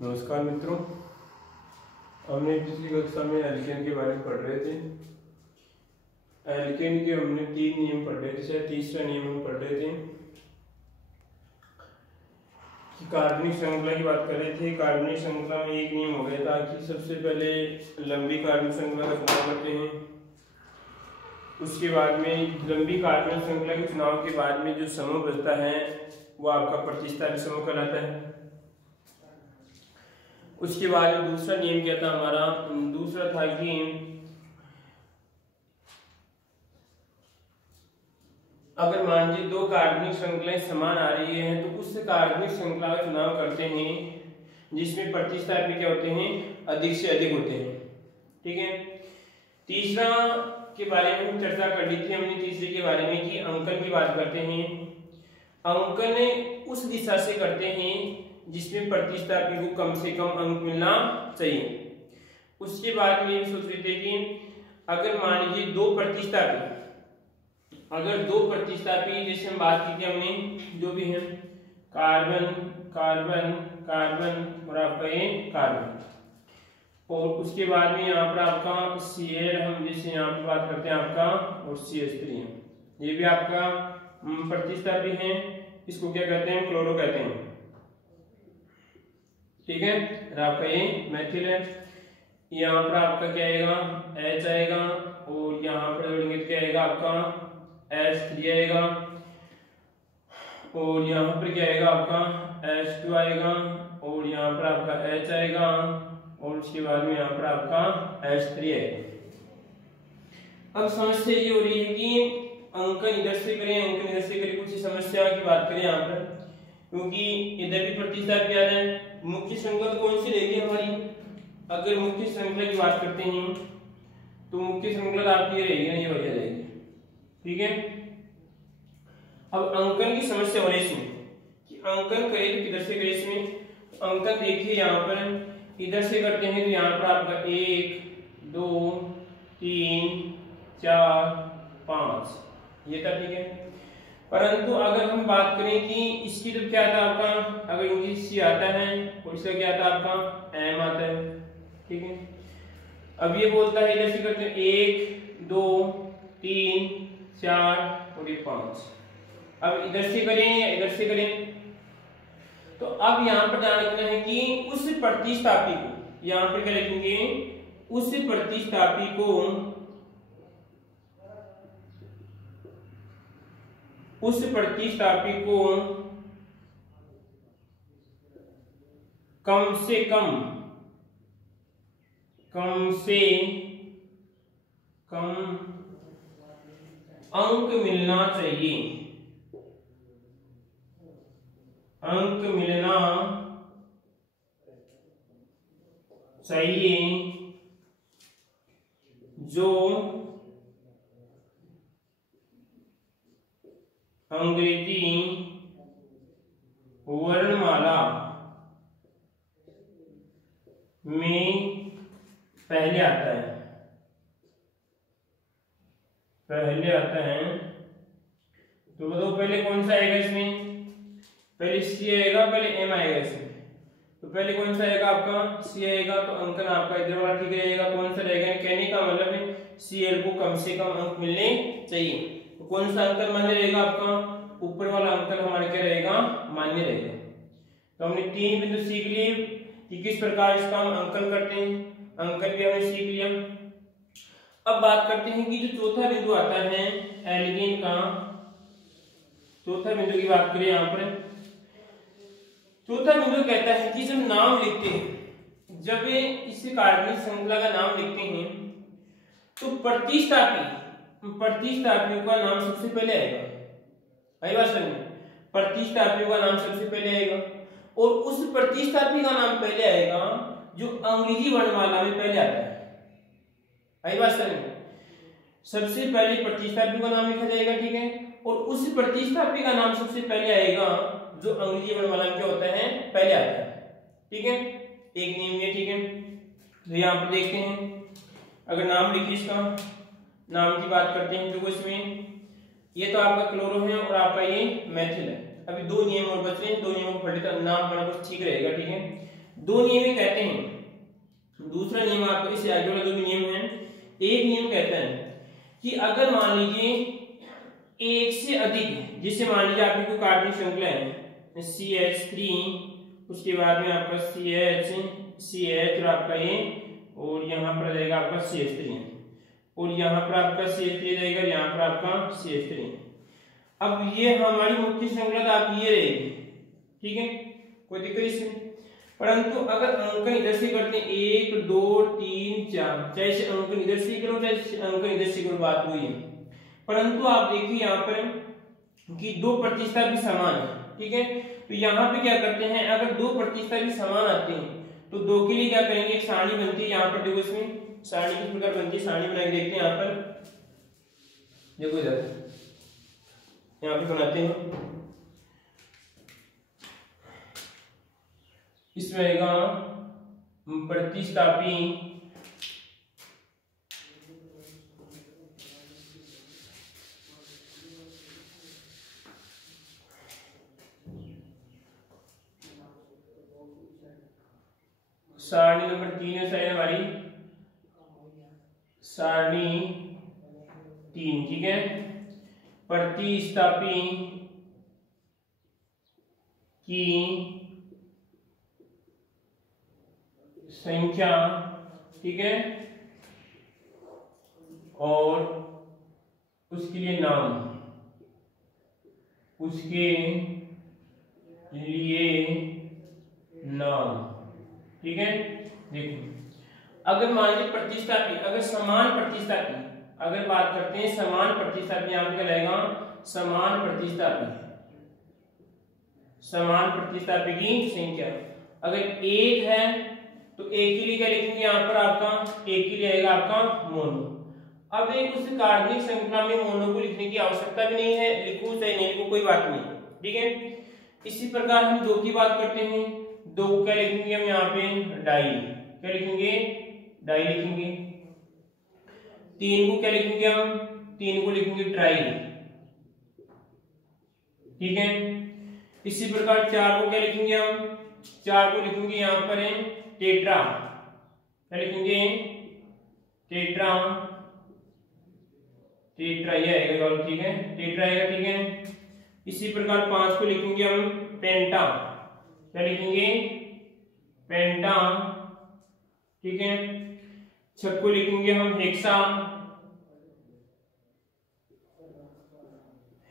नमस्कार मित्रों, हमने पिछली कक्षा में एल्केन के बारे में पढ़ रहे थे। एल्केन के हमने 3 नियम पढ़ रहे थे, शायद तीसरा नियम हम पढ़ रहे थे कि कार्बनिक श्रृंखला की बात कर रहे थे। कार्बनिक श्रृंखला में एक नियम हो गया था कि सबसे पहले लंबी कार्बनिक श्रृंखला का चुनाव करते हैं, उसके बाद में लंबी कार्बनिक श्रृंखला के चुनाव के बाद में जो समूह बचता है वो आपका प्रतिस्थापी समूह कहलाता है। उसके बाद में दूसरा नियम क्या था हमारा? दूसरा था कि अगर मान लीजिए 2 कार्बनिक श्रृंखलाएं समान आ रही हैं तो उस कार्बनिक श्रृंखला का चुनाव करते हैं जिसमें प्रतिस्थापी क्या होते हैं, अधिक से अधिक होते हैं। ठीक है। तीसरा के बारे में हम चर्चा कर ली थी हमने, तीसरे के बारे में कि अंकन की बात करते हैं। अंकन उस दिशा से करते हैं जिसमें प्रतिस्थापी को कम से कम अंक मिलना चाहिए। उसके बाद में सोच रहे थे कि अगर मान लीजिए 2 प्रतिस्थापी, अगर 2 प्रतिस्थापी जैसे हम बात की थी हमने, जो भी है कार्बन कार्बन कार्बन और आपका ये कार्बन, और उसके बाद में यहाँ पर आपका Cl, हम जैसे यहाँ पर बात करते हैं आपका, और CH3 है, ये भी आपका प्रतिस्थापी है। इसको क्या कहते हैं? क्लोरो कहते हैं। ठीक है। और आपका ये मैथिल है। यहाँ पर आपका क्या आएगा? H आएगा, और यहाँ पर जोड़ेंगे तो क्या आएगा आपका H3 आएगा, और यहाँ पर क्या आएगा आपका H2 आएगा, और यहाँ पर आपका H आएगा, और उसके बाद में यहाँ पर आपका H3 आएगा। अब समस्या ये हो रही है कि अंकन इधर से करें, अंकन इधर से करें, कुछ समस्या की बात करें यहाँ पर, क्योंकि इधर भी प्रतिस्थापी आ रहा है। मुख्य श्रृंखला कौन सी रहेगी हमारी? अगर मुख्य श्रृंखला की बात करते हैं तो मुख्य श्रृंखला आपकी रहेगी ना, ये बढ़िया रहेगी। ठीक है। अब अंकन की समस्या हो रही है इसमें कि अंकन करें तो किधर से करें इसमें? अंकन देखिए यहाँ पर इधर से करते हैं तो यहाँ पर आपका 1 2 3 4 5 ये था। ठीक है। परंतु अगर हम बात करें कि इसकी तो क्या था आपका, अगर इंग्लिश C आता है और इसका क्या आता है आपका M आता है। ठीक है। अब ये बोलता है इधर से करते हैं 1 2 3 4 और ये 5। अब इधर से करें या इधर से करें, तो अब यहाँ पर ध्यान रखना है कि उस प्रतिस्थापी को, यहाँ पर क्या लिखेंगे, उस प्रतिस्थापी को, उस प्रतिस्थापी को कम से कम अंक मिलना चाहिए, अंक मिलना चाहिए जो अंग्रेजी वर्णमाला में पहले आता है, पहले आता है। तो बताओ पहले कौन सा आएगा इसमें? पहले C आएगा, पहले M आएगा इसमें। तो पहले कौन सा आएगा आपका? C आएगा, तो अंकन आपका इधर वाला ठीक रहेगा। कौन सा रहेगा? कहने का मतलब है Cl को कम से कम अंक मिलने चाहिए। तो कौन सा अंकन मान्य रहेगा आपका? ऊपर वाला अंकन हमारा क्या रहेगा? मान्य रहेगा। तो हमने 3 बिंदु सीख लिए कि किस प्रकार इसका हम अंकन करते हैं, अंकन भी हमने सीख लिया। अब बात करते हैं कि जो चौथा बिंदु आता है एल्केन का, चौथा बिंदु की बात करें यहाँ पर। चौथा बिंदु कहता है कि जब नाम लिखते हैं, जब इस कार्बनिक श्रृंखला का नाम लिखते हैं तो प्रतिस्थापियों का नाम सबसे पहले आएगा। आई बात समझ? प्रतिस्थापियों का नाम सबसे पहले आएगा, और उस प्रतिस्थापी का नाम पहले आएगा जो अंग्रेजी वर्णमाला में पहले आता है। आई बात समझ? सबसे पहले प्रतिस्थापी का नाम लिखा जाएगा। ठीक है। और उस प्रतिस्थापी का नाम सबसे पहले आएगा जो अंग्रेजी वर्णमाला में क्या होता है, पहले आता है। ठीक है। एक नियम है। ठीक है। तो यहाँ पर देखते हैं, अगर नाम लिखिए, इसका नाम की बात करते हैं जो इसमें, ये तो आपका क्लोरो है और आपका ये मैथिल है। अभी 2 नियम और बच रहे हैं, 2 नियमों को पढ़ लेते हैं, नाम हमारा कुछ ठीक रहेगा। ठीक है। दो नियम कहते हैं। दूसरा नियम आपको इससे आगे वाला जो भी नियम है, एक नियम कहता है कि अगर मान लीजिए एक से अधिक, जिससे मान लीजिए आपकी कोई कार्बनिक श्रृंखला है CH3, उसके बाद में आपका CH और आपका ये, और यहाँ पर रहेगा आपका CH3, और यहाँ पर आपका CH3 रहेगा, यहाँ पर आपका CH3। अब ये हमारी मुख्य श्रृंखला आपकी ये रहेगी, ठीक है, कोई दिक्कत इसमें। परंतु अगर अंकन इधर से करते हैं 1 2 3 4, चाहे से अंकन इधर से करो चाहे अंकन इधर से करो, बात हुई है। परंतु आप देखिए यहाँ पर कि दो प्रतिशत भी समान है, ठीक है। तो यहाँ पे क्या करते हैं, अगर दो प्रतिशत भी समान आते हैं तो दो के लिए क्या करेंगे, एक सारणी बनती है। यहाँ पर देखो, इसमें सारणी किस प्रकार बनती है, सारणी बना के देखते हैं। यहाँ पर देखो, इधर यहाँ पे बनाते हैं, इसमें आएगा प्रतिस्थापी सारणी नंबर 3 है साइड हमारी, सारणी 3, ठीक है। प्रतिस्थापी की संख्या, ठीक है, और उसके लिए नाम, उसके लिए नाम, ठीक है। देखो, अगर मान लीजिए प्रतिस्थापी, अगर समान प्रतिस्थापी, अगर बात करते हैं समान प्रतिस्थापी, यहाँ पे क्या रहेगा, समान प्रतिस्थापी, समान प्रतिस्थापी की संख्या अगर एक है तो एक के लिए क्या लिखेंगे, यहाँ पर आपका एक के लिए आएगा आपका मोनो। अब एक उस कार्बनिक श्रृंखला में मोनो को लिखने की आवश्यकता भी नहीं है, लिखो चाहे नहीं लिखो कोई बात नहीं, ठीक है। इसी प्रकार हम दो की बात करते हैं, दो क्या लिखेंगे हम यहाँ पे डाई, क्या लिखेंगे, डाई लिखेंगे। तीन को क्या लिखेंगे हम, तीन को लिखेंगे ट्राई, ठीक है। इसी प्रकार चार को क्या लिखेंगे हम, चार को लिखेंगे यहाँ पर है टेट्रा, क्या लिखेंगे, टेट्रा, टेट्रा ये आएगा, ठीक है, टेट्रा आएगा, ठीक है। इसी प्रकार पांच को लिखेंगे हम पेंटा, क्या लिखेंगे, पेंटा, ठीक है। छह को लिखेंगे हम हेक्सा,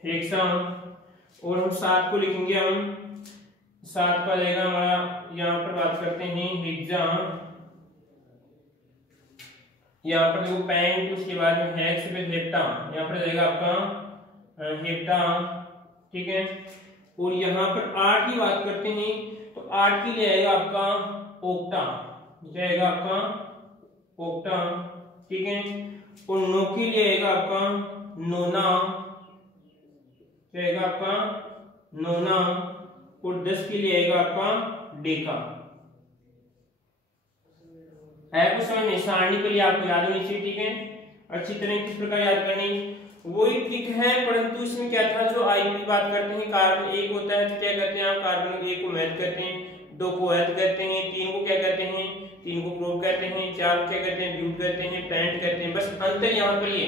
हेक्सा, और हम सात को लिखेंगे हम, सात का जाएगा हमारा, यहाँ पर बात करते हैं हेक्सा, यहाँ पर देखो पैंट, उसके बाद में हेक्स पे हेप्टा, यहाँ पर जाएगा आपका हेप्टा, ठीक है। और यहाँ पर आठ की बात करते हैं तो आठ के लिए आएगा आपका ओक्टा, जाएगा आपका ओक्टा, ठीक है। और नौ के लिए आएगा आपका नोना, जाएगा आपका नोना। और 10 के लिए आएगा आपका डेका। है कुछ समझ में, सारणी के लिए आपको याद होनी चाहिए, ठीक है। अच्छी तरह किस प्रकार याद करनी, वही ट्रिक है, परंतु इसमें क्या था, जो आई की बात करते हैं, कार्बन एक होता है तो क्या कहते हैं, कार्बन एक को मैथ करते हैं, दो को ऐड करते हैं, तीन को क्या कहते हैं, तीन को प्रोप कहते हैं, चार को क्या कहते हैं, ब्यूट कहते हैं, पेंट कहते हैं। बस अंतर यहाँ पर ये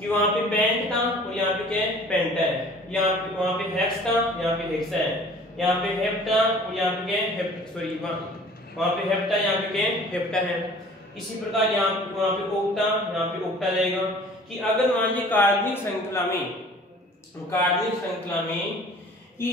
कि वहां पे पेंट था और यहाँ पे क्या है, पेंटा है। यहाँ पे वहां पे हेक्स था, यहाँ पे हेक्सा है। यहाँ पे हेप्टा और यहाँ पे क्या है, सॉरी वहां पे हेप्टा, यहाँ पे क्या है, हेप्टा है। इसी प्रकार यहाँ वहां पे ओक्टा, यहाँ पे ओक्टा जाएगा। कि अगर मान लीजिए कार्बनिक श्रृंखला में कि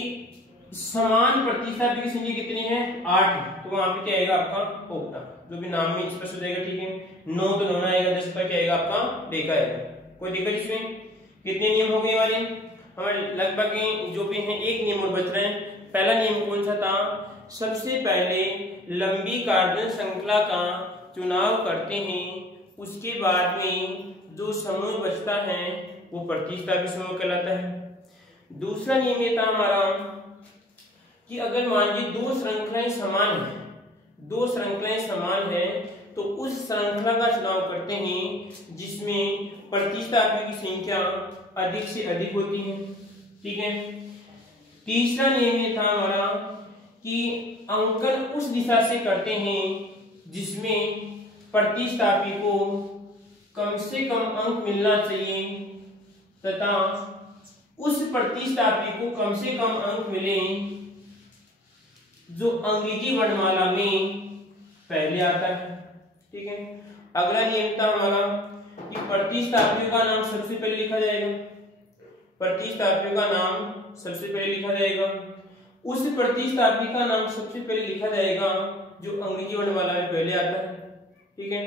समान प्रतिस्थापी की संख्या कितनी है, 8, तो वहां पे क्या आएगा आपका ओक्टा, जो भी नाम में स्पष्ट हो जाएगा, ठीक है। 9 तो नोना आएगा, 10 पर क्या आएगा आपका डेका आएगा। कोई दिक्कत इसमें, कितने नियम हो गए वाले हमारे, लगभग जो भी हैं एक नियम और बच रहे हैं। पहला नियम कौन सा था, सबसे पहले लंबी कार्बन श्रृंखला का चुनाव करते हैं, उसके बाद में जो समूह बचता है वो प्रतिस्थापी समूह कहलाता है। दूसरा नियम ये था हमारा कि अगर मान लीजिए दो श्रृंखलाएं समान है तो उस श्रृंखला का चुनाव करते हैं जिसमें प्रतिस्थापी की संख्या अधिक से अधिक होती है, ठीक है। तीसरा नियम ये था हमारा कि अंकन उस दिशा से करते हैं जिसमें प्रतिस्थापी को कम से कम अंक मिलना चाहिए तथा उस प्रतिस्थापी को कम से कम अंक मिले जो अंग्रेजी वर्णमाला में पहले आता है। ठीक है, अगला नियम था हमारा कि प्रतिस्थापियों का नाम सबसे पहले लिखा जाएगा। प्रतिस्थापियों का नाम सबसे पहले लिखा जाएगा, उस प्रतिस्थापी का नाम सबसे पहले लिखा जाएगा जो अंग्रेजी वर्णमाला में पहले आता है। ठीक है,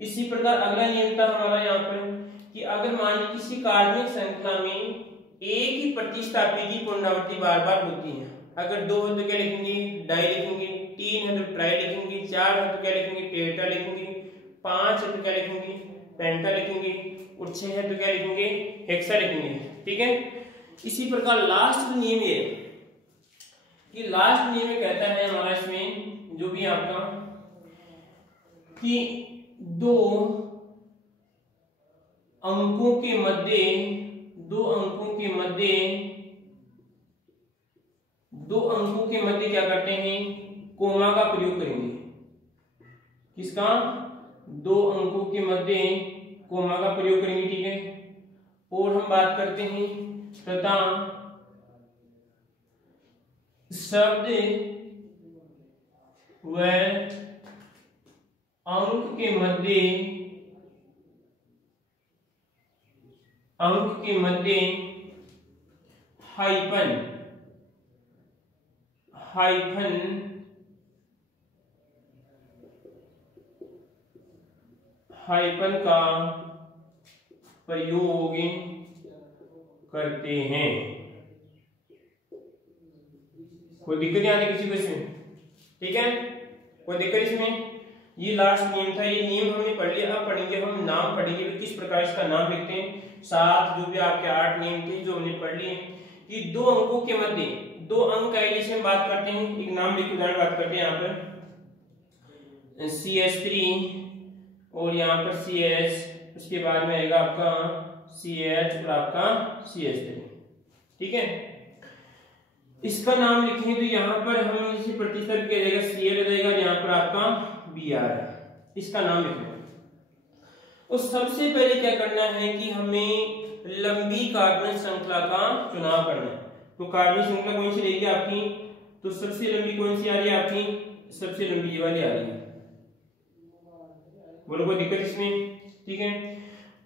इसी प्रकार अगला नियम था हमारा यहाँ पर कि अगर मान लीजिए किसी कार्बनिक श्रृंखला में एक ही प्रतिस्थापी की पुनरावृत्ति बार बार होती है, अगर 2 है तो क्या लिखेंगे, डाई लिखेंगे, 3 है तो ट्राई लिखेंगे, 4 है तो क्या लिखेंगे, टेट्रा लिखेंगे, 5 है तो क्या लिखेंगे, पेंटा लिखेंगे, और 6 है तो क्या लिखेंगे, हेक्सा लिखेंगे। ठीक है, इसी प्रकार लास्ट नियम ये कि लास्ट नियम में कहता है हमारा इसमें जो भी आपका कि 2 अंकों के मध्य क्या करते हैं, कोमा का प्रयोग करेंगे। किसका, 2 अंकों के मध्य कोमा का प्रयोग करेंगे। ठीक है, और हम बात करते हैं तथा शब्द व अंक के मध्य हाइफन का प्रयोग करते हैं। कोई दिक्कत नहीं आती किसी को इसमें? ठीक है, कोई दिक्कत इसमें? ये लास्ट नियम था, ये नियम हमने पढ़ लिया। अब पढ़ेंगे हम नाम, पढ़ेंगे किस प्रकार इसका नाम लिखते हैं। 7 जो भी आपके 8 नियम थे जो हमने पढ़ लिए कि 2 अंकों के मध्य 2 अंक का एडिशन में बात करते हैं। एक नाम लिख उदाहरण बात करते हैं यहाँ पर CH3 और यहाँ पर CH, उसके बाद में आएगा आपका CH और आपका CH3। ठीक है, इसका नाम लिखें तो यहाँ पर हम इसे प्रतिस्थापित किया जाएगा, Cl हो जाएगा, यहाँ पर आपका Br, इसका नाम लिखना है। और सबसे पहले क्या करना है कि हमें लंबी कार्बन श्रृंखला का चुनाव करना है। तो कार्बन श्रृंखला कौन सी रहेगी आपकी, तो सबसे लंबी कौन सी आ रही है आपकी, सबसे लंबी ये वाली आ रही है। बोलो कोई दिक्कत इसमें? ठीक है,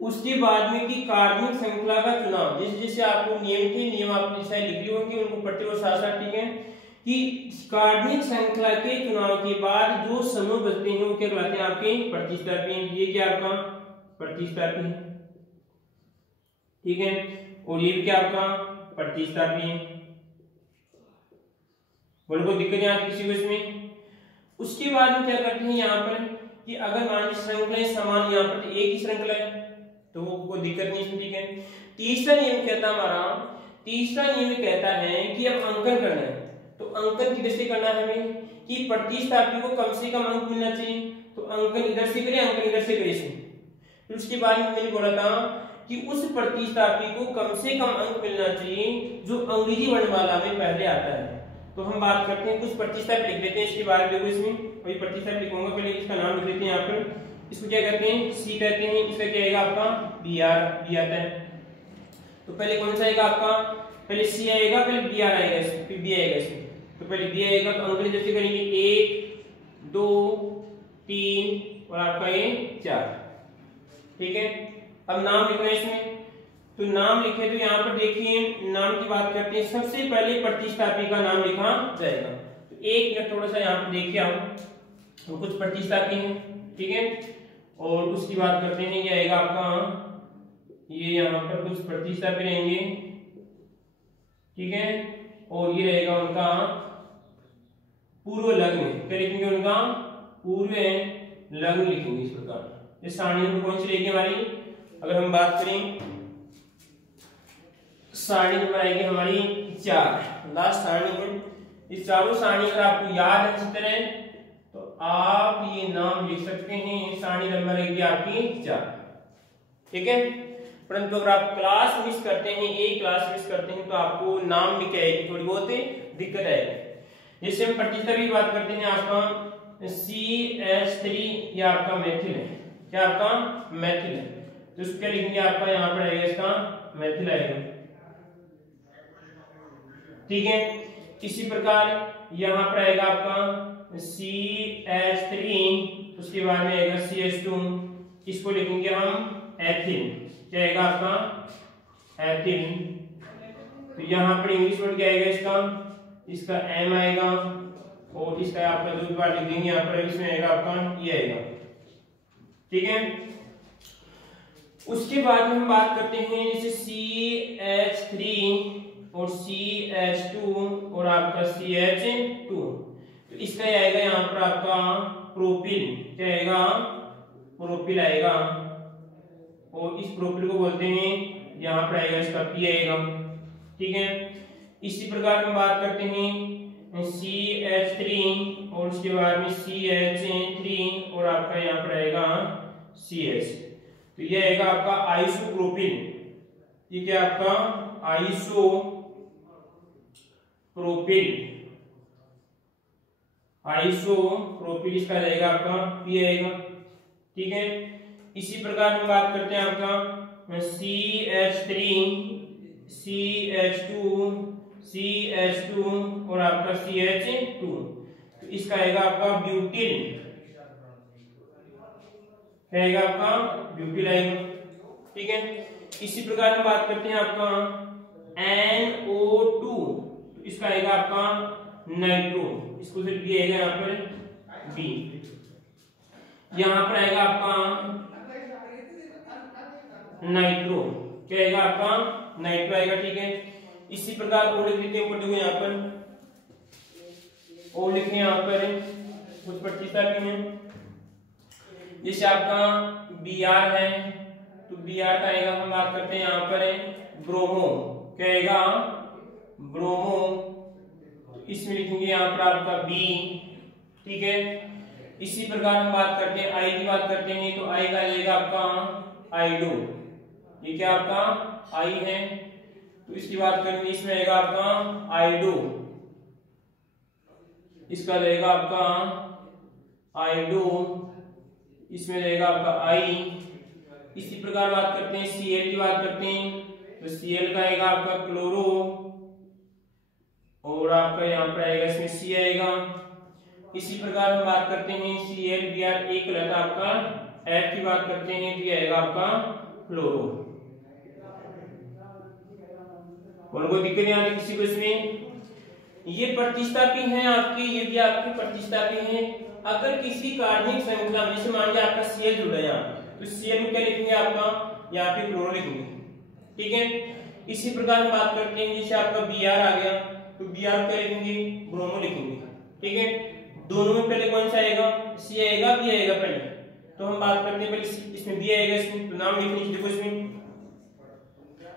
उसके बाद में कि कार्बनिक श्रृंखला का चुनाव, जिस जैसे आपको नियम थे, नियम आपने शायद लिख लिए होंगे, उनको पढ़ते हुए साथ साथ। ठीक है, कि कार्बनिक श्रृंखला के चुनाव के बाद जो समूह बचते हैं वो क्या कहलाते हैं आपके प्रतिस्थापी। ये क्या आपका प्रतिस्थापी है। ठीक है, और ये भी क्या आपका प्रतिस्थापी है। बोलो कोई दिक्कत नहीं आती किसी को इसमें? उसके बाद में क्या करते हैं यहाँ पर कि अगर मान लीजिए श्रृंखलाएं समान, यहाँ पर एक ही श्रृंखला है तो वो कोई दिक्कत नहीं इसमें। ठीक है, तीसरा नियम कहता है हमारा, तीसरा नियम कहता है कि अब अंकन करना है। तो अंकन किधर से करना है हमें कि प्रतिस्थापी को कम से कम अंक मिलना चाहिए। तो अंकन इधर से करें, अंकन इधर से करें। फिर उसके बाद में मैंने बोला था कि उस प्रतिस्थापी को कम से कम अंक मिलना चाहिए जो अंग्रेजी वर्णमाला में पहले आता है। तो हम बात करते हैं, कुछ प्रतिस्थापी लिख लेते हैं इसके बारे में। देखो इसमें वही प्रतिस्थापी लिखूंगा, पहले इसका नाम लिख लेते हैं। यहाँ पर इसको क्या कहते हैं, C कहते हैं। इसका क्या आएगा आपका Br, B आता है। तो पहले कौन सा आएगा आपका, पहले C आएगा, पहले Br आएगा, इसमें फिर B आएगा इसमें। तो पहले B आएगा तो अंक जैसे करेंगे 1 2 3 और आपका ये 4। ठीक है, अब नाम लिखना है इसमें। तो नाम लिखे तो यहाँ पर देखिए नाम की बात करते हैं, सबसे पहले प्रतिस्थापी का नाम लिखा जाएगा। तो एक मिनट थोड़ा सा यहाँ पर देखिए आप, तो कुछ प्रतिस्थापी हैं। ठीक है, और उसकी बात करते हैं, ये आएगा आपका, ये यहाँ पर कुछ प्रतिस्थापी रहेंगे। ठीक है, और ये रहेगा उनका पूर्व लग्न, क्या लिखेंगे उनका पूर्व लग्न लिखेंगे इस प्रकार। इस सारणी में कौन सी रहेगी हमारी, अगर हम बात करें सारणी नंबर आएगी हमारी 4, लास्ट सारणी में। इस चारों सारणी अगर आपको याद है अच्छी तरह तो आप ये नाम लिख सकते हैं। सारणी नंबर आएगी आपकी 4। ठीक है, परंतु अगर आप क्लास मिस करते हैं, एक क्लास मिस करते हैं तो आपको नाम लिख आएगी, थोड़ी बहुत दिक्कत आएगी। जैसे हम प्रतिस्थापन की बात करते हैं आपका CH3 ये आपका मेथिल है, क्या आपका मेथिल है, तो इसको क्या लिखेंगे आपका यहाँ पर आएगा इसका मेथिल आएगा, ठीक है। इसी प्रकार यहाँ पर आएगा आपका CH3, उसके बाद में आएगा CH2, इसको लिखेंगे हम एथिल, क्या आएगा आपका एथिल। तो यहाँ पर इंग्लिश वर्ड क्या आएगा इसका M आएगा, और इसका आपका जो बार लिख देंगे यहाँ पर इसमें आएगा आपका ये आएगा, ठीक है। उसके बाद में हम बात करते हैं जैसे CH3 और CH2 और आपका CH2, तो इसका आएगा यहाँ पर आपका प्रोपिल, क्या आएगा प्रोपिल आएगा, और इस प्रोपिल को बोलते हैं यहाँ पर आएगा इसका P आएगा, ठीक है। इसी प्रकार हम बात करते हैं CH3 और उसके बाद में CH3 और आपका यहाँ पर आएगा CH, तो ये आएगा आपका आइसोप्रोपिल, ये क्या आपका आइसोप्रोपिल, आइसोप्रोपिल इसका रहेगा आपका P आएगा, ठीक है। इसी प्रकार हम बात करते हैं आपका CH3 CH2 CH2 और आपका CH2, तो इसका आएगा आपका ब्यूटिल, क्या आएगा आपका ब्यूटिल आएगा, ठीक है। इसी प्रकार हम बात करते हैं आपका NO2, तो इसका आएगा आपका नाइट्रो, इसको सिर्फ B आएगा यहाँ पर B, यहाँ पर आएगा आपका नाइट्रो, क्या आएगा आपका नाइट्रो आएगा, ठीक है। इसी प्रकार और लिख लेते हैं, देखो यहाँ पर और लिखे यहाँ पर कुछ प्रतिस्थापन है, जैसे आपका Br है, तो Br का आएगा हम बात करते हैं यहाँ पर ब्रोमो, क्या आएगा ब्रोमो, तो इसमें लिखेंगे यहाँ पर आपका B, ठीक है। इसी प्रकार हम बात करते हैं I की बात करते हैं, तो I का आएगा आपका आइडो, ये क्या आपका I है, तो इसकी बात करेंगे इसमें आएगा आपका आइडो, इसका रहेगा आपका आइडो, इसमें रहेगा आपका I। इसी प्रकार बात करते हैं Cl की बात करते हैं, तो Cl का आएगा आपका क्लोरो, और आपका यहाँ पर आएगा इसमें C आएगा। इसी प्रकार हम बात करते हैं ClBr एक रहता आपका F की बात करते हैं, तो ये आएगा आपका फ्लोरो, और कोई दिक्कत नहीं आती किसी को इसमें। ये प्रतिस्थापी हैं आपके, ये भी आपके प्रतिस्थापी हैं। अगर किसी कार्बनिक श्रृंखला में, जैसे मान लीजिए आपका Cl जुड़ा है यहाँ, तो Cl को क्या लिखेंगे आपका यहाँ पे क्लोरो लिखेंगे, ठीक है। इसी प्रकार हम बात करते हैं जैसे आपका Br आ गया, तो Br को क्या लिखेंगे ब्रोमो लिखेंगे, ठीक है। दोनों में पहले कौन सा आएगा, C आएगा B आएगा पहले, तो हम बात करते हैं पहले इसमें B आएगा, इसमें तो नाम लिखने देखो, इसमें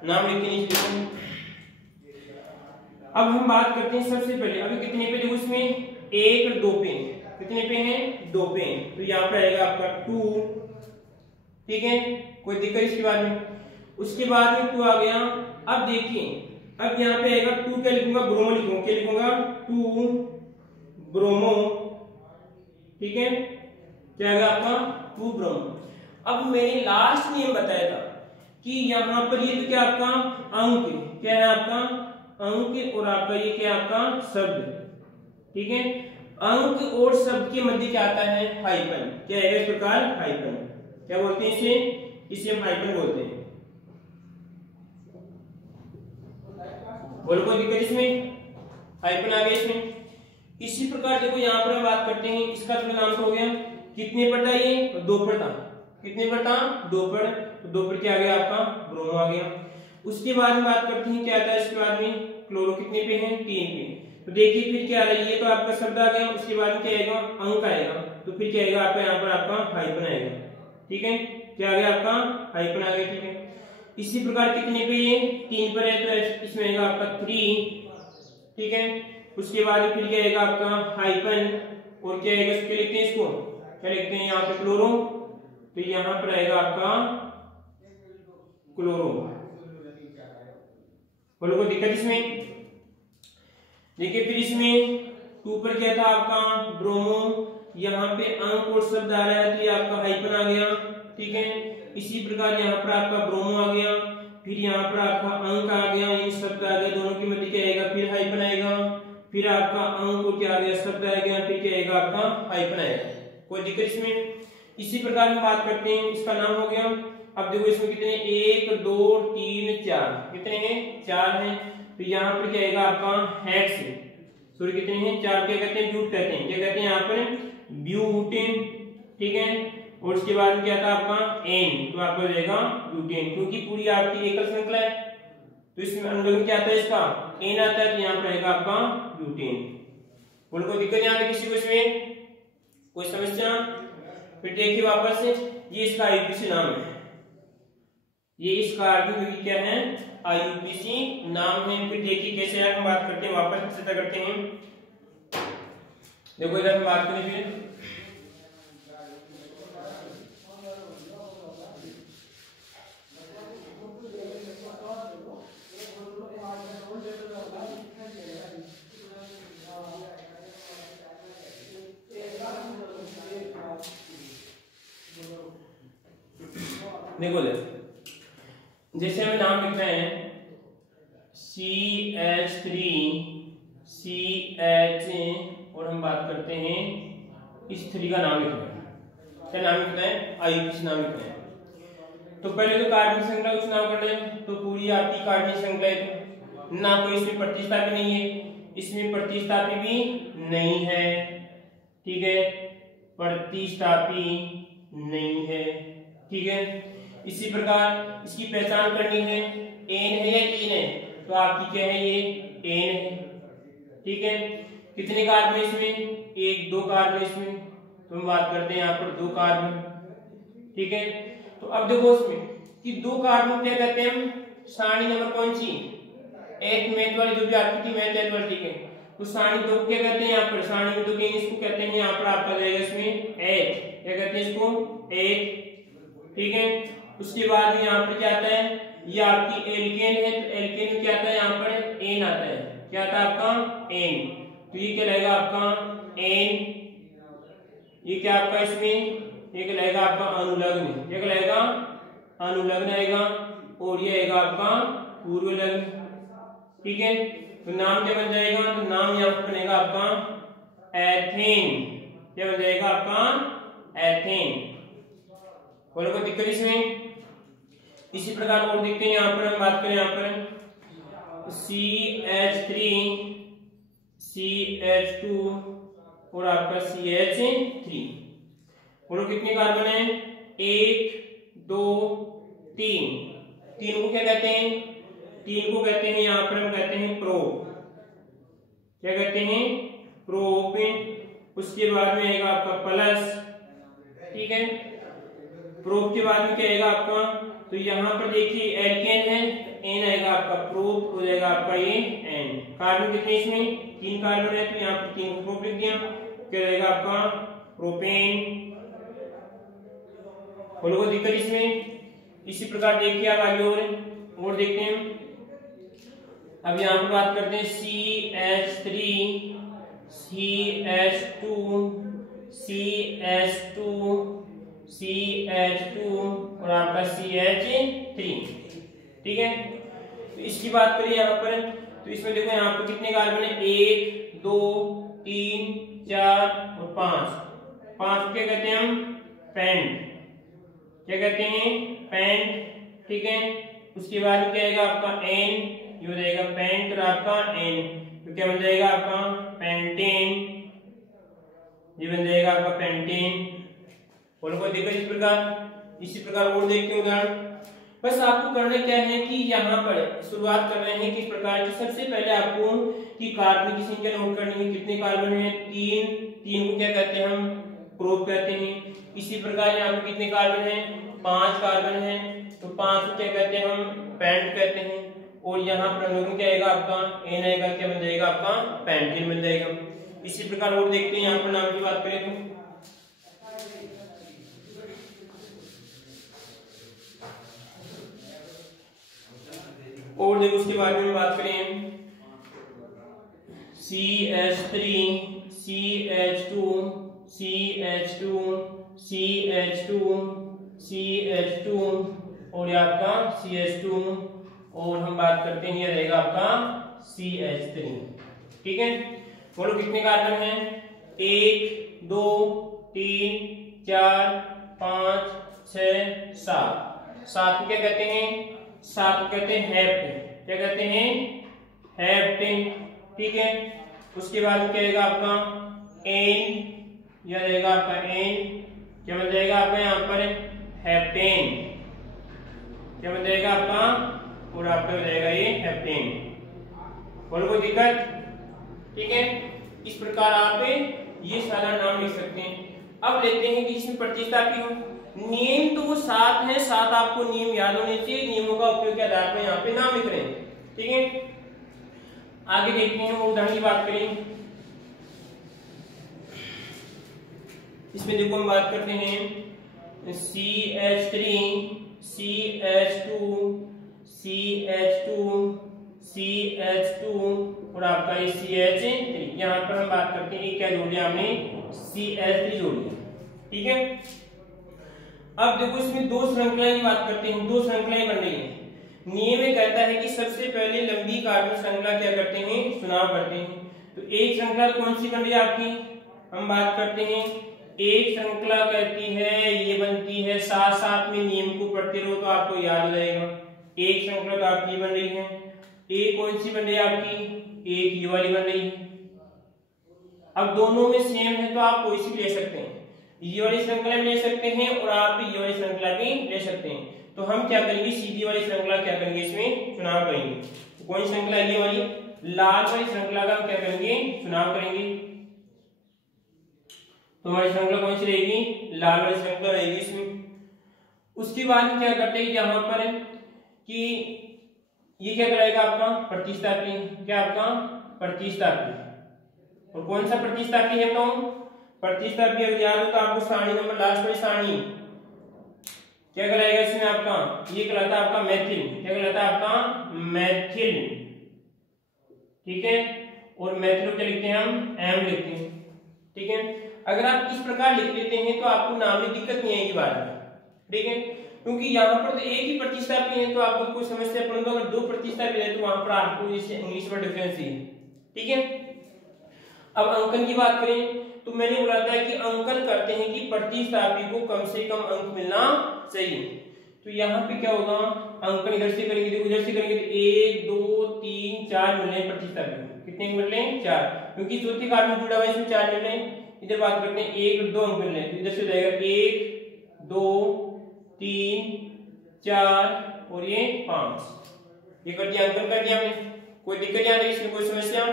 नाम लिखते नहीं। अब हम बात करते हैं सबसे पहले, अभी कितने पे देखो इसमें 1 2 पे, कितने पे हैं 2 पे, तो यहाँ पे आएगा आपका 2, ठीक है, कोई दिक्कत इसके बाद में। उसके बाद में 2 आ गया। अब देखिए अब यहाँ पे आएगा 2, क्या लिखूंगा ब्रोमो लिखूंगा, क्या लिखूंगा 2 ब्रोमो, ठीक है, क्या आएगा आपका 2 ब्रोमो। अब मैंने लास्ट में बताया था कि यहाँ पर ये तो क्या आपका अंक, क्या है आपका अंक, और आपका ये क्या आपका शब्द, ठीक है। अंक और शब्द के मध्य क्या आता है हाइपन, क्या है इस प्रकार हाइपन, क्या बोलते हैं इसे हम हाइपन बोलते हैं। बोलो कोई दिक्कत इसमें, हाइपन आ गया इसमें। इसी प्रकार देखो यहाँ पर हम बात करते हैं, इसका तो नाम हो गया कितने पर था, ये 2 पर था, कितने पर था 2 पर, तो 2 पर क्या आ गया आपका ब्रोमो आ गया। उसके बाद में बात करते हैं क्या आता है इसके बाद में क्लोरो, कितने पे है 3 पे, तो देखिए फिर क्या आ रहा है, ये तो आपका शब्द आ गया। उसके बाद क्या आएगा अंक आएगा, तो फिर क्या आएगा आपका यहाँ पर आपका हाइपन आएगा, ठीक है, क्या आ गया आपका हाइपन आ गया, ठीक है। इसी प्रकार कितने पे ये 3 पर है, तो इसमें आएगा आपका 3, ठीक है। उसके बाद फिर क्या आएगा आपका हाइपन, और क्या आएगा इसके लिखते हैं, इसको क्या लिखते हैं यहाँ पे क्लोरो, तो यहाँ पर आएगा आपका क्लोरो। बोलो कोई दिक्कत इसमें। देखिए फिर इसमें 2 पर क्या था आपका ब्रोमो, यहाँ पे अंक और शब्द आ रहा है तो ये आपका हाइफन आ गया, ठीक है। इसी प्रकार यहाँ पर आपका ब्रोमो आ गया, फिर यहाँ पर आपका अंक आ गया, ये शब्द आ गया, दोनों की मध्य क्या आएगा, फिर हाइफन आएगा, फिर आपका अंक और क्या आ गया, शब्द आ गया, फिर क्या आएगा आपका हाइफन आएगा। कोई दिक्कत इसमें? इसी प्रकार हम बात करते हैं, इसका नाम हो गया। अब देखो इसमें कितने 1 2 3 4 कितने हैं, 4 हैं। तो यहाँ पर क्या आएगा आपका हेक्स, सॉरी कितने हैं, 4। क्या कहते हैं, ब्यूट कहते हैं, क्या कहते हैं यहाँ पर ब्यूटेन, ठीक है। और उसके बाद क्या था आपका एन, तो आपका हो जाएगा ब्यूटेन, क्योंकि पूरी आपकी एकल श्रृंखला है तो इसमें अनुलग्न क्या आता है, इसका एन आता है, तो यहाँ पर रहेगा आपका ब्यूटेन। बोलो कोई दिक्कत यहाँ पे किसी को इसमें, कोई समस्या? फिर देखिए वापस से, ये इसका आईयूपीसी नाम है, ये इसका आर्ग्यू क्या है, आईयूपीसी नाम है। फिर देखिए कैसे हम बात करते हैं, वापस से करते हैं। देखो इधर हम बात करें फिर, देखो जैसे हमें नाम लिखना है CH3 CH, और हम बात करते हैं इस 3 का नाम लिखना है, क्या नाम लिखना है, आईयूपीसी नाम लिखना है। तो पहले तो कार्बनिक श्रृंखला का चुनाव करना है, तो पूरी आपकी कार्बनिक श्रृंखला है, ना कोई इसमें प्रतिस्थापी नहीं है, इसमें प्रतिस्थापी भी नहीं है, ठीक है, प्रतिस्थापी नहीं है, ठीक है। इसी प्रकार इसकी पहचान करनी है, एन है या इन है, तो आपकी क्या है, ये एन है, ठीक है। कितने कार्बन इसमें, 1 2 कार्बन इसमें, तो हम बात करते हैं यहाँ पर 2 कार्बन, ठीक है। तो अब देखो इसमें कि 2 कार्बन क्या कहते हैं हम, सारणी नंबर कौन सी, 1 मैथ वाली, जो भी आपकी थी मैथ वाली, ठीक है। तो सारणी 2 क्या कहते हैं यहाँ पर, सारणी में 2 के इसको कहते हैं यहाँ पर आपका जाएगा इसमें 8, क्या कहते हैं इसको 8, ठीक है। उसके बाद यहाँ पर क्या आता है, ये आपकी एल्केन है, तो एल्केन में क्या आता है, यहाँ पर एन आता है, क्या आता है आपका एन, तो ये क्या रहेगा आपका एन, ये क्या आपका इसमें, ये क्या रहेगा आपका अनुलग्न, ये क्या रहेगा अनुलग्न आएगा, और ये आएगा आपका पूर्व लग्न, ठीक है। तो नाम क्या बन जाएगा, तो नाम यहाँ पर बनेगा आपका एथेन, क्या बन जाएगा आपका एथेन। बोलो कोई दिक्कत इसमें? इसी प्रकार और देखते हैं, यहाँ पर हम बात करें, यहाँ पर CH3 CH2 और आपका CH3, बोलो कितने कार्बन है, 1 2 3, 3 को क्या कहते हैं, 3 को कहते हैं यहाँ पर हम कहते हैं प्रोप, क्या कहते हैं प्रोप। उसके बाद में आएगा आपका प्लस, ठीक है। प्रोप के बाद में क्या आएगा आपका, तो यहाँ पर देखिए एल्केन है, एन आएगा आपका, प्रोप हो जाएगा आपका ये एन। कार्बन कितने इसमें, 3 कार्बन है, तो यहाँ पर 3 को प्रोप लिख दिया, क्या रहेगा आपका प्रोपेन। बोलो कोई दिक्कत इसमें? इसी प्रकार देखिए आप आगे और देखते हैं। अब यहाँ पर बात करते हैं CH3 CH2 CH2 CH2 और आपका CH3, ठीक है। तो इसकी बात करिए यहाँ पर, तो इसमें देखो यहाँ पर कितने कार्बन है, 1 2 3 4 और 5। 5 क्या कहते हैं हम, पेंट, क्या कहते हैं पेंट, ठीक है। उसके बाद क्या आएगा आपका एन, ये हो जाएगा पेंट और आपका एन, तो क्या बन जाएगा आपका पेंटेन, ये बन जाएगा आपका पेंटेन। बोलो कोई दिक्कत इस प्रकार? इसी प्रकार और देखते हैं उदाहरण। बस आपको करना क्या है कि यहाँ पर शुरुआत कर रहे हैं किस प्रकार से। सबसे पहले आपको कि कार्बन की संख्या नोट करनी है, कितने कार्बन है, 3 को क्या कहते हैं हम, प्रोप कहते हैं। इसी प्रकार यहाँ पे कितने कार्बन है, 5 कार्बन है, तो 5 को क्या कहते हैं हम, पेंट कहते हैं। और यहाँ पर अनुलग्न क्या आएगा आपका, एन आएगा, क्या बन जाएगा आपका पेंटेन बन जाएगा। इसी प्रकार और देखते हैं, यहाँ पर नाम की बात करें तो और देखो उसके बारे में बात करें, CH3 CH2 CH2 CH2 CH2 और ये आपका CH2 और हम बात करते हैं ये रहेगा आपका CH3। ठीक है, बोलो कितने कार्बन हैं? 1 2 3 4 5 6 7। 7 को क्या कहते हैं? 7 को कहते हैं हेप्टेन। क्या कहते हैं? हेप्टेन। ठीक है, उसके बाद क्या रहेगा आपका एन, यह रहेगा आपका एन। क्या बन जाएगा आपका यहाँ पर? हेप्टेन। क्या बन जाएगा आपका? और आपका हो जाएगा ये हेप्टेन। बोलो कोई दिक्कत? ठीक है, इस प्रकार आप ये सारा नाम लिख सकते हैं। अब लेते हैं कि इसमें प्रतिस्थापी हो। नियम तो वो 7 है, 7 आपको नियम याद होने चाहिए। नियमों का उपयोग के आधार पर यहाँ पे नाम लिख रहे हैं। ठीक है, आगे देखते हैं, वो उदाहरण की बात करें। इसमें देखो हम बात करते हैं CH3 CH2 CH2 CH2 और आपका ये CH3। यहाँ पर हम बात करते हैं क्या जोड़ लिया हमने? CH3 जोड़ लिया। ठीक है, अब देखो इसमें दो श्रृंखलाएं की बात करते हैं। दो श्रृंखलाएं बन रही है। नियम में कहता है कि सबसे पहले लंबी कार्बन श्रृंखला क्या करते हैं? चुनाव करते हैं। तो एक श्रृंखला कौन सी बन रही है आपकी? हम बात करते हैं एक श्रृंखला कहती है ये बनती है, साथ साथ में नियम को पढ़ते रहो तो आपको याद हो जाएगा। एक श्रृंखला तो आपकी बन रही है। एक कौन सी बन रही है आपकी? एक ये वाली बन रही है। अब दोनों में सेम है तो आप कोई सी ले सकते हैं। ये वाली श्रृंखला भी ले सकते हैं और आप ये वाली श्रृंखला भी ले सकते हैं। तो हम क्या करेंगे? सीधी वाली श्रृंखला क्या करेंगे? इसमें चुनाव करेंगे। तो कौन श्रृंखला? ये वाली लाल वाली श्रृंखला का हम क्या करेंगे? चुनाव करेंगे। तो हमारी श्रृंखला कौन सी रहेगी? लाल वाली श्रृंखला रहेगी इसमें। उसके बाद क्या करते हैं यहाँ पर कि ये क्या कराएगा आपका? प्रतिस्थापी। क्या आपका? प्रतिस्थापी। और कौन सा प्रतिस्थापी है बताओ? प्रतिस्थापी अगर याद हो तो आपको सारणी नंबर लास्ट वाली सारणी क्या कहलाएगा इसमें आपका? ये कहलाता है आपका मैथिल। क्या कहलाता है आपका? मैथिल। ठीक है, और मैथिल को क्या लिखते हैं हम? एम लिखते हैं। ठीक है, अगर आप इस प्रकार लिख लेते हैं तो आपको नाम में दिक्कत नहीं आएगी बाद में। ठीक है, क्योंकि यहाँ पर तो एक ही प्रतिस्थापी है तो आपको कोई समस्या, परंतु अगर दो प्रतिस्थापी है तो वहां पर आपको इसे इंग्लिश में डिफरेंस है। ठीक है, अब अंकन की बात करें तो मैंने बोला था कि अंकन करते हैं कि प्रतिस्थापी को कम से कम अंक मिलना चाहिए। तो यहाँ पे क्या होगा? अंकन इधर से करेंगे, देखो इधर से करेंगे तो 1 2 3 4 मिल रहे हैं प्रतिस्थापी। कितने मिल रहे हैं? 4, क्योंकि चौथी कार्बन जुड़ा हुआ है इसमें 4 मिल रहे हैं। इधर बात करते हैं 1 2 अंक मिल रहे हैं तो इधर से जाएगा 1 2 3 4 और ये 5। ये कर दिया, अंकन कर दिया हमने। कोई दिक्कत यहाँ इसमें? कोई समस्या?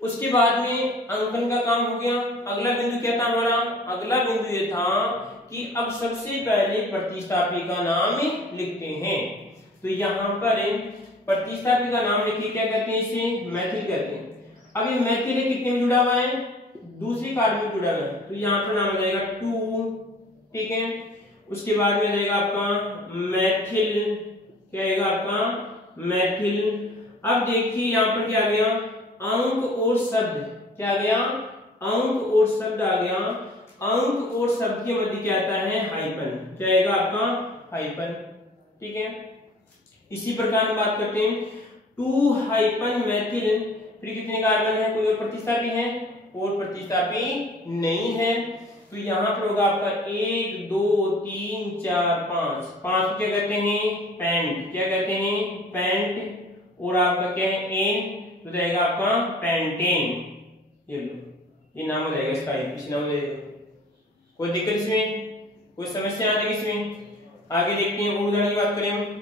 उसके बाद में अंकन का काम हो गया। अगला बिंदु क्या था हमारा? अगला बिंदु ये था कि अब सबसे पहले प्रतिस्थापी का नाम लिखते हैं। तो यहाँ पर प्रतिस्थापी का नाम लिखिए। क्या कहते हैं इसे? मैथिल कहते हैं। अब ये मैथिल कितने में जुड़ा हुआ है? दूसरी कार्बन में जुड़ा हुआ है तो यहाँ पर नाम आ जाएगा 2। ठीक है, उसके बाद में रहेगा आपका मैथिल। क्या आएगा आपका? मैथिल। अब देखिए यहाँ पर क्या आ गया? अंक और शब्द। क्या आ गया? अंक और शब्द आ गया। अंक और शब्द के मध्य क्या आता है? हाइफन। क्या आएगा आपका? हाइफन। ठीक है, इसी प्रकार हम बात करते हैं 2 हाइफन मैथिल। फिर कितने कार्बन है? कोई और प्रतिस्थापी है? और प्रतिस्थापी नहीं है। तो यहाँ पर होगा आपका 1 2 3 4 5। 5 को क्या कहते हैं? पेंट। क्या कहते हैं? पेंट। और आपका क्या है? एन, तो रहेगा आपका पेंटेन। ये लो, ये नाम हो जाएगा इसका। इस नाम में कोई दिक्कत इसमें? कोई समस्या आ जाएगी इसमें? आगे देखते हैं, उदाहरण की बात करें हम।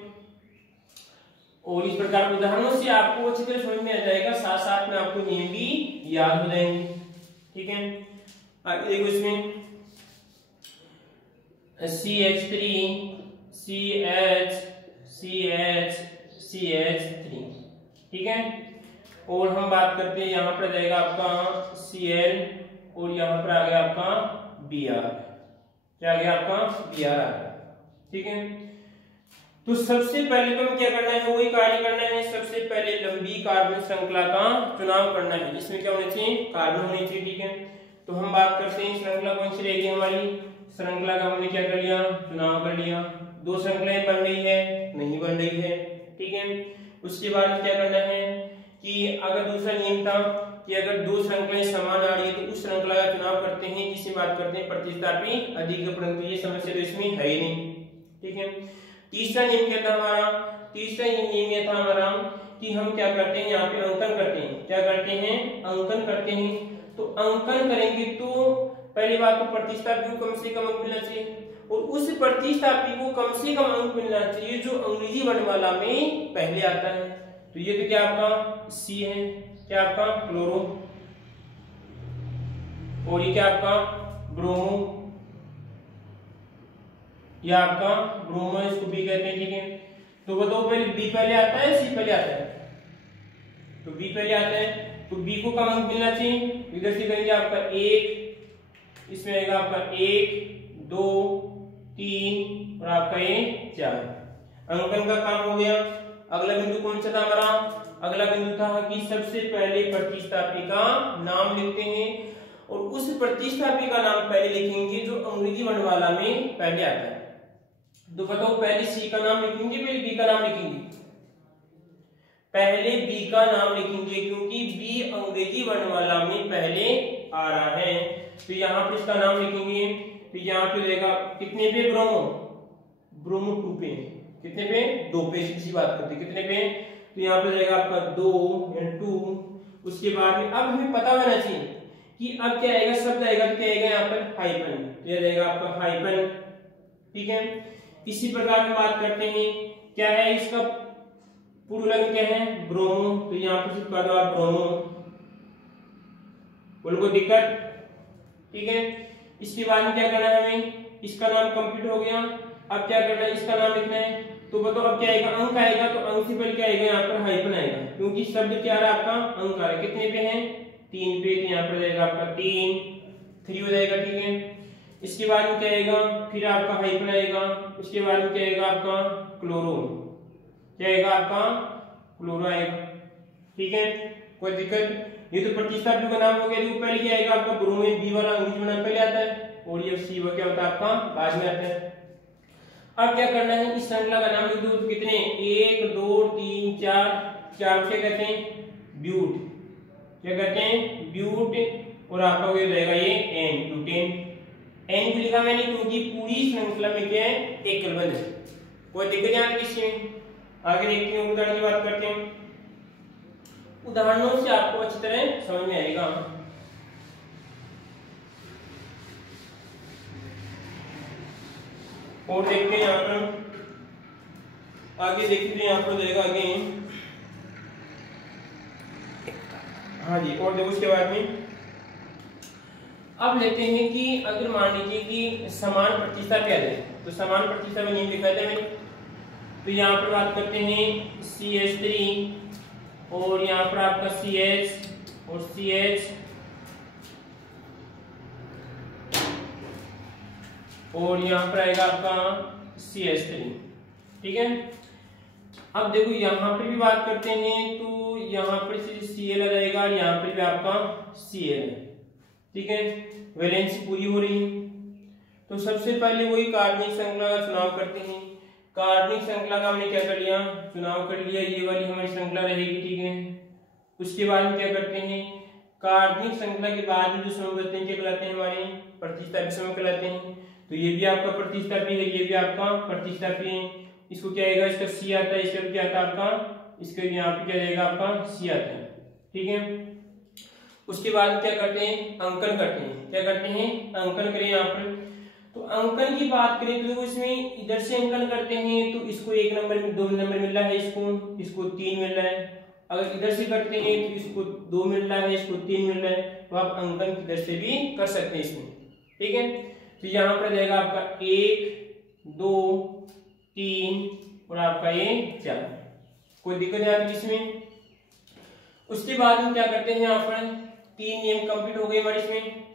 और इस प्रकार उदाहरणों से आपको अच्छी तरह समझ में आ जाएगा, साथ साथ में आपको नियम भी याद हो जाएंगे। ठीक है, आगे देखो इसमें CH3 CH CH CH3। ठीक है, और हम बात करते हैं यहाँ पर जाएगा आपका Cl और यहाँ पर आ गया आपका Br। क्या आ गया आपका? Br आ गया। ठीक है, तो तो सबसे पहले तो हमें क्या करना है, वही कार्य करना है। सबसे पहले लंबी कार्बन श्रृंखला का चुनाव करना है, जिसमें क्या होना चाहिए, कार्बन होनी चाहिए। ठीक है, तो हम बात करते हैं श्रृंखला कौन सी रहेगी हमारी। श्रृंखला का हमने क्या कर लिया, चुनाव कर लिया। दो श्रृंखलाएं बन रही है, नहीं बन रही है। ठीक है, उसके बाद क्या करना है कि अगर दूसरा नियम था कि अगर दो श्रृंखलाएं समान आ रही है तो उस श्रृंखला का चुनाव करते हैं, जिससे बात करते हैं प्रतिस्थापी अधिक, परंतु ये समस्या तो इसमें है ही नहीं। ठीक है, तीसरा नियम क्या था हमारा, तीसरा नियम ये था हमारा कि हम क्या करते हैं, यहाँ पे अंकन करते हैं। क्या करते हैं, अंकन करते हैं। तो अंकन करेंगे तो पहली बात तो प्रतिस्थापी को कम से कम अंक मिलना चाहिए, और उस प्रतिस्थापी को कम से कम अंक मिलना चाहिए जो अंग्रेजी वर्णमाला में पहले आता है। तो ये तो क्या आपका सी है, क्या आपका क्लोरो, और ये क्या आपका ब्रोमो, ये आपका ब्रोमो, इसको बी कहते हैं। ठीक है, तो बताओ पहले बी पहले आता है, सी पहले आता है। तो बी पहले आता है, तो बी को कम अंक मिलना चाहिए। इधर से करेंगे आपका 1, इसमें आएगा आपका 1 2 3 और आपका ये 4। अंकन का काम हो गया। अगला बिंदु कौन सा था हमारा, अगला बिंदु था कि सबसे पहले प्रतिस्थापी का नाम लिखते हैं, और उस प्रतिस्थापी का नाम पहले लिखेंगे जो अंग्रेजी वर्णमाला में पहले आता है। तो बताओ पहले सी का नाम लिखेंगे, पहले बी का नाम लिखेंगे, पहले बी का नाम लिखेंगे क्योंकि बी अंग्रेजी वर्णमाला में पहले आ रहा है। तो यहाँ पर इसका नाम लिखेंगे। तो यहाँ पे रहेगा कितने पे, ब्रोमो, ब्रोमो 2 पे, कितने पे, 2 पे, सीधी बात करते कितने पे। तो यहाँ पे रहेगा आपका 2 और 2। उसके बाद में अब हमें पता होना चाहिए कि अब क्या आएगा, शब्द आएगा तो क्या आएगा यहाँ पर, हाइपन। तो यह रहेगा आपका हाइपन। ठीक है, इसी प्रकार हम बात करते हैं क्या है इसका पूर्वलग्न क्या है, ब्रोमो। तो यहाँ पर सिर्फ कर दो आप ब्रोमो, बोलो कोई दिक्कत। ठीक है, इसके बाद में क्या करना है हमें, इसका नाम कंप्लीट हो गया। अब क्या करना है, इसका नाम लिखना है। तो बताओ अब क्या आएगा, अंक आएगा। तो अंक से पहले क्या आएगा, यहाँ पर हाइपन आएगा, क्योंकि शब्द क्या आ रहा है आपका, अंक आ रहा है। कितने पे है, 3 पे। तो यहाँ पर जाएगा आपका 3 हो जाएगा। ठीक है, इसके बाद में क्या आएगा, फिर आपका हाइपन आएगा। उसके बाद में क्या आएगा आपका क्लोरो, क्या आएगा आपका क्लोरो आएगा। ठीक है, कोई दिक्कत। ये तो प्रतिस्थापी का नाम हो गया। देखो पहले क्या आएगा आपका ब्रोमो, बी वाला अंग्रेजी में नाम पहले आता है, और ये सी वो क्या होता है आपका बाद में आता है। अब क्या करना है, इस श्रृंखला का नाम लिख दो। तो कितने, 1 2 3 4, 4 क्या कहते हैं, ब्यूट, क्या कहते हैं, ब्यूट। और आपका ये रहेगा ये एन, ब्यूटेन। एन भी लिखा मैंने क्योंकि पूरी श्रृंखला में क्या है, एकल बंध है। कोई दिक्कत यहाँ इसमें। आगे देखते हैं, उदाहरण की बात करते हैं। उदाहरणों से आपको अच्छी तरह समझ में आएगा। और देखते हैं यहाँ पर, आगे देखते हैं यहाँ पर रहेगा आगे। हाँ जी, और देखो उसके बाद में अब लेते हैं कि अगर मान लीजिए कि समान प्रतिस्थापी आ जाए, तो समान प्रतिस्थापी नियम लिखा था मैंने। तो यहाँ पर बात करते हैं CH3 और यहाँ पर आपका CH और CH और यहाँ पर आएगा आपका CH3। ठीक है, अब देखो यहाँ पे भी बात करते हैं, तो यहाँ पर Cl आ जाएगा और यहाँ पर भी आपका Cl है। ठीक है, वैलेंसी पूरी हो रही है। तो सबसे पहले वही कार्बनिक श्रृंखला का चुनाव करते हैं। कार्बनिक श्रृंखला का हमने क्या कर लिया, चुनाव कर लिया, ये वाली हमारी श्रृंखला रहेगी। ठीक है, उसके बाद हम क्या करते हैं, कार्बनिक श्रृंखला के बाद में जो समूह बनते हैं क्या कहलाते हैं, हमारे प्रतिस्थापी समूह कहलाते हैं। तो ये भी आपका प्रतिस्थापी है, ये भी आपका प्रतिस्थापी है। इसको क्या आएगा, इसका सी आता है, इसका क्या आता है आपका, इसका यहाँ पे क्या जाएगा आपका सी आता है। ठीक है, उसके बाद क्या करते हैं, अंकन करते हैं। क्या करते हैं, अंकन करें यहाँ पर। तो अंकन की बात करें तो देखो इसमें इधर से अंकन करते हैं, तो इसको 1 नंबर में 2 नंबर मिल रहा है, इसको 3 मिल रहा है। अगर इधर से करते हैं तो इसको 2 मिल रहा है, इसको 3 मिल रहा है। तो आप अंकन इधर से भी कर सकते हैं इसमें। ठीक है, तो यहाँ पर जाएगा आपका 1 2 3 और आपका ये 4। कोई दिक्कत नहीं आती इसमें। उसके बाद हम क्या करते हैं, यहाँ पर 3 नियम कंप्लीट हो गए हमारे इसमें।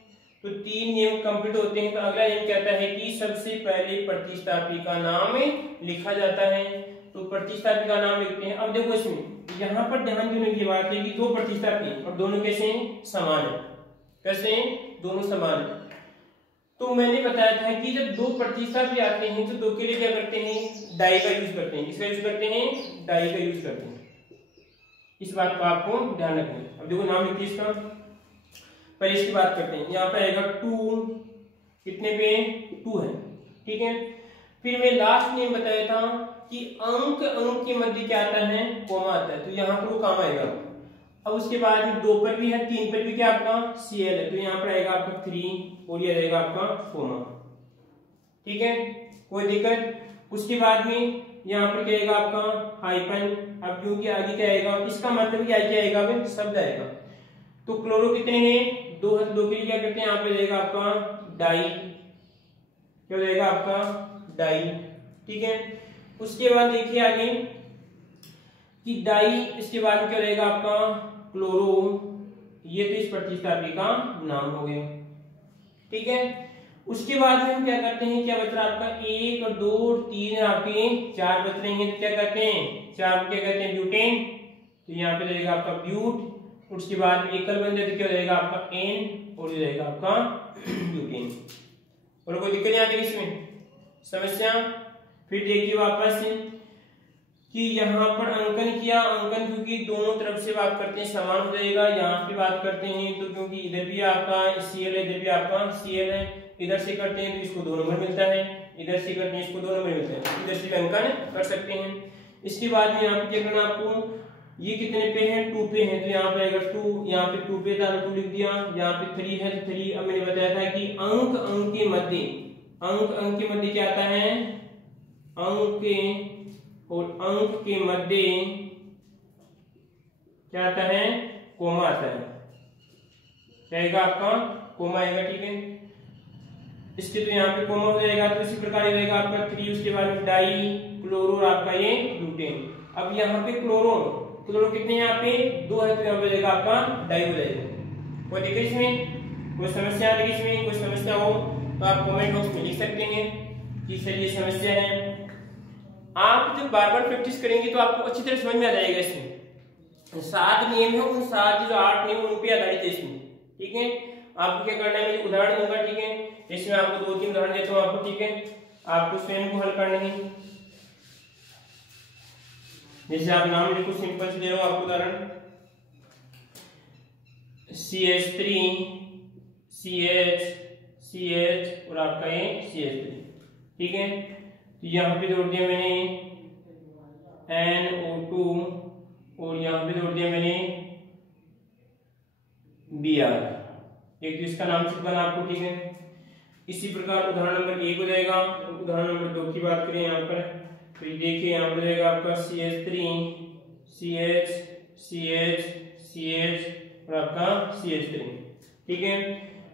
तो 3 नियम कंप्लीट होते हैं, तो अगला नियम कहता है कि सबसे पहले प्रतिस्थापी का नाम लिखा जाता है। तो प्रतिस्थापी का नाम लिखते हैं। अब देखो इसमें यहाँ पर ध्यान देने की बात है कि दो प्रतिस्थापी और दोनों कैसे समान है, कैसे दोनों समान है। तो मैंने बताया था कि जब दो प्रतिस्थापी आते हैं तो दो के लिए क्या करते हैं, डाई का यूज करते हैं। किसका यूज करते हैं, डाई का यूज करते हैं। इस बात को आपको ध्यान रखना है। अब देखो नाम लिखिए इसका, पहले इसकी बात करते हैं। यहाँ पे आएगा 2, कितने पे 2 है, ठीक है। फिर मैं लास्ट में बताया था कि अंक के मध्य क्या आता है, कोमा आता है, तो यहाँ पर वो काम आएगा। अब उसके बाद में 2 पर भी है, 3 पर भी क्या आपका CL है, तो यहाँ पर आएगा आपका 3 और ये रहेगा आपका कोमा, ठीक है, कोई दिक्कत। उसके बाद में यहाँ पर क्या आएगा आपका हाइपन। अब क्योंकि आगे क्या आएगा, इसका मतलब क्या आएगा, अब शब्द आएगा। तो क्लोरो कितने हैं, 2 है, 2 के लिए क्या करते हैं, यहाँ पे रहेगा आपका डाई, क्या रहेगा आपका डाई, ठीक है। उसके बाद देखिए आगे कि डाई, इसके बाद में क्या रहेगा आपका क्लोरो, ये तो इस प्रतिस्थापी का नाम हो गया, ठीक है। उसके बाद में हम क्या करते हैं, क्या बच रहा आपका 1 और 2 और 3 आपके 4 बच रहे हैं, तो क्या करते हैं 4 को क्या कहते हैं ब्यूटेन, तो यहाँ पे रहेगा आपका ब्यूट। उसके बाद में एकल बन जाए तो क्या रहेगा आपका एन और ये रहेगा आपका ब्यूटेन। और कोई दिक्कत नहीं आती इसमें समस्या। फिर देखिए वापस कि यहाँ पर अंकन किया, अंकन क्योंकि दोनों तरफ से बात करते हैं समान हो जाएगा। यहाँ पे बात करते हैं तो क्योंकि इधर भी आपका CL है, इधर भी आपका CL है, इधर से करते हैं तो इसको 2 नंबर मिलता है, इधर से करते हैं इसको 2 नंबर मिलता है, इधर से अंकन कर सकते हैं। इसके बाद में यहाँ पे क्या करना आपको, ये कितने पे है 2 पे है, तो यहाँ पे आएगा 2, यहाँ पे 2 पे था 2 लिख दिया, यहाँ पे 3 है तो 3। अब मैंने बताया था कि अंक के मध्य, अंक के मध्य क्या आता है, अंक के और अंक के मध्य क्या आता है, कोमा आता है, क्या आएगा आपका कोमा आएगा, ठीक है। इसके तो यहाँ पे कोमा हो जाएगा, तो इसी प्रकार रहेगा आपका 3। उसके बाद में डाई क्लोरो आपका ये ब्यूटेन। अब यहाँ पे क्लोरो कितने यहाँ पे 2 है, तो यहाँ पे जाएगा आपका डाई हो जाएगा। कोई दिक्कत इसमें, कोई समस्या आ रही इसमें, कोई समस्या हो तो आप कमेंट बॉक्स में लिख सकते हैं कि सर ये समस्या है। आप जब बार बार प्रैक्टिस करेंगे तो आपको अच्छी तरह समझ में आ जाएगा। इसमें 7 नियम है, उन 7 जो 8 नियम उन पे आधारित है इसमें, ठीक है। आपको क्या करना है, मैं उदाहरण दूंगा, ठीक है। इसमें आपको 2-3 उदाहरण देता हूँ आपको, ठीक है। आपको स्वयं को हल करना है। जैसे आप नाम लिखो, सिंपल से दे रहा हूं आपको उदाहरण, CH3 CH और आपका ये CH3, ठीक है। तो यहाँ पे जोड़ दिया मैंने NO2 और यहाँ पे जोड़ दिया मैंने Br, एक तो इसका नाम सिर्फ बना आपको, ठीक है। इसी प्रकार उदाहरण नंबर 1 हो जाएगा। उदाहरण नंबर 2 की बात करें यहाँ पर, तो देखिए यहाँ पर रहेगा आपका CH3 CH और आपका CH3, ठीक है।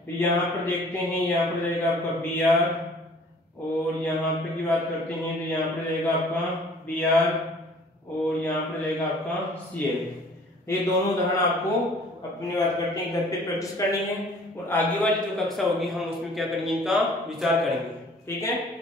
तो यहाँ पर देखते हैं, यहाँ पर रहेगा आपका Br और यहाँ पर की बात करते हैं तो यहाँ पर रहेगा आपका Br और यहाँ पर रहेगा आपका Cl। ये दोनों उदाहरण आपको अपनी बात करते हैं घर पे प्रैक्टिस करनी है, और आगे वाली जो कक्षा होगी हम उसमें क्या करेंगे, इनका विचार करेंगे, ठीक है।